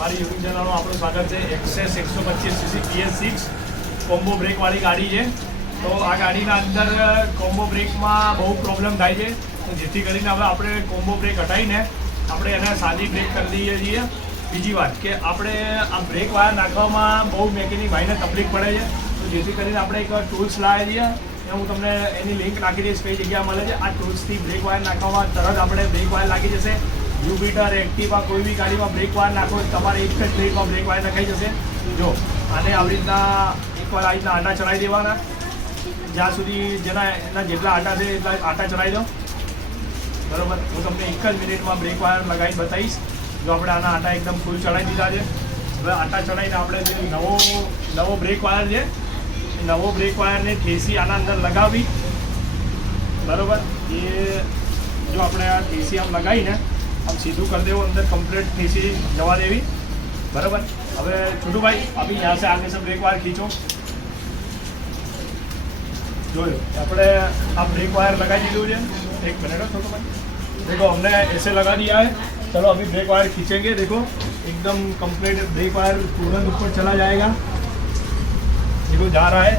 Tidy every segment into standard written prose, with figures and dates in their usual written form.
મારી યુટ્યુબ ચેનલમાં આપણું સ્વાગત છે. એક્સેસ 125cc PS6 કોમ્બો બ્રેકવાળી ગાડી છે. તો આ ગાડીના અંદર કોમ્બો બ્રેકમાં બહુ પ્રોબ્લેમ થાય છે, તો જેથી કરીને હવે આપણે કોમ્બો બ્રેક હટાવીને આપણે એને સાદી બ્રેક કરી દઈએ છીએ. બીજી વાત કે આપણે આ બ્રેક વાયર નાખવામાં બહુ મેકેનિક ભાઈને તકલીફ પડે છે, તો જેથી કરીને આપણે એક ટૂલ્સ લાવીએ છીએ. હું તમને એની લિંક નાખી દઈશ કઈ જગ્યા મળે છે. આ ટૂલ્સથી બ્રેક વાયર નાખવામાં તરત આપણે બ્રેક વાયર લાગી જશે. જુપિટર, એક્ટિવા કોઈ બી ગાડીમાં બ્રેક વાયર નાખો તમારે એક જ મિનિટમાં બ્રેક વાયર નખાઈ જશે. જો આને આવી રીતના એકવાર આવી રીતના આટા ચડાવી દેવાના, જ્યાં સુધી એના જેટલા આટા છે એટલા આટા ચડાવી દો. બરાબર, હું તમને એક જ મિનિટમાં બ્રેક વાયર લગાવીને બતાવીશ. જો આપણે આના આટા એકદમ ફૂલ ચડાવી દીધા છે. હવે આટા ચડાવીને આપણે જે નવો બ્રેક વાયર છે, નવો બ્રેક વાયરને ઠેસી આના અંદર લગાવી. બરાબર, એ જો આપણે આ ઠેસી આમ લગાવીને આમ સીધું કરી દેવું, અંદર કમ્પ્લીટ ઠેસી જવા દેવી. બરાબર, હવે छोटू भाई अभी यहाँ से आगे से ब्रेक वायर खींचो. જોયો આપણે આ બ્રેક वायर लगाई દીધું છે. एक मिनट छोटू भाई, देखो हमने ऐसे लगा दिया है. चलो अभी ब्रेक वायर खींचेंगे. देखो एकदम कंप्लीट ब्रेक वायर तुरंत ऊपर चला जाएगा. देखो जा रहा है.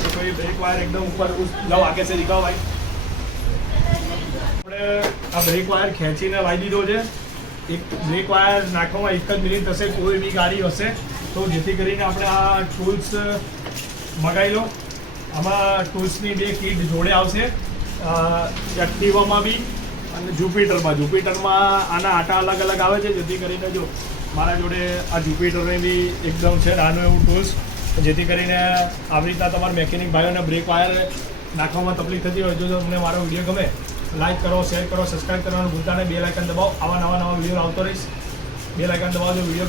देखो ये ब्रेक वायर एकदम ऊपर. लो आगे से दिखाओ भाई. આપણે આ બ્રેક વાયર ખેંચીને લાવી દીધો છે. એક બ્રેક વાયર નાખવામાં એક જ મિનિટ થશે કોઈ બી ગાડી હશે તો, જેથી કરીને આપણે આ ટૂલ્સ મગાવી લો. આમાં ટૂલ્સની 2 કીટ જોડે આવશે, એક્ટિવામાં બી અને જુપિટરમાં આના આટા અલગ અલગ આવે છે. જેથી કરીને જો મારા જોડે આ જુપિટરને બી એકદમ છે નાનું એવું ટૂલ્સ, જેથી કરીને આવી રીતના તમારા મેકેનિક ભાઈઓને બ્રેક વાયર નાખવામાં તકલીફ થતી હોય. જો તમને મારો વિડીયો ગમે લાઈક કરો, શેર કરો, સબસ્ક્રાઈબ કરવાનું ભૂલતા નહીં. બેલ આઇકન દબાવો. આવા નવા વિડીયો આવતો રહીશ. Bell icon દબાવજો. વિડીયો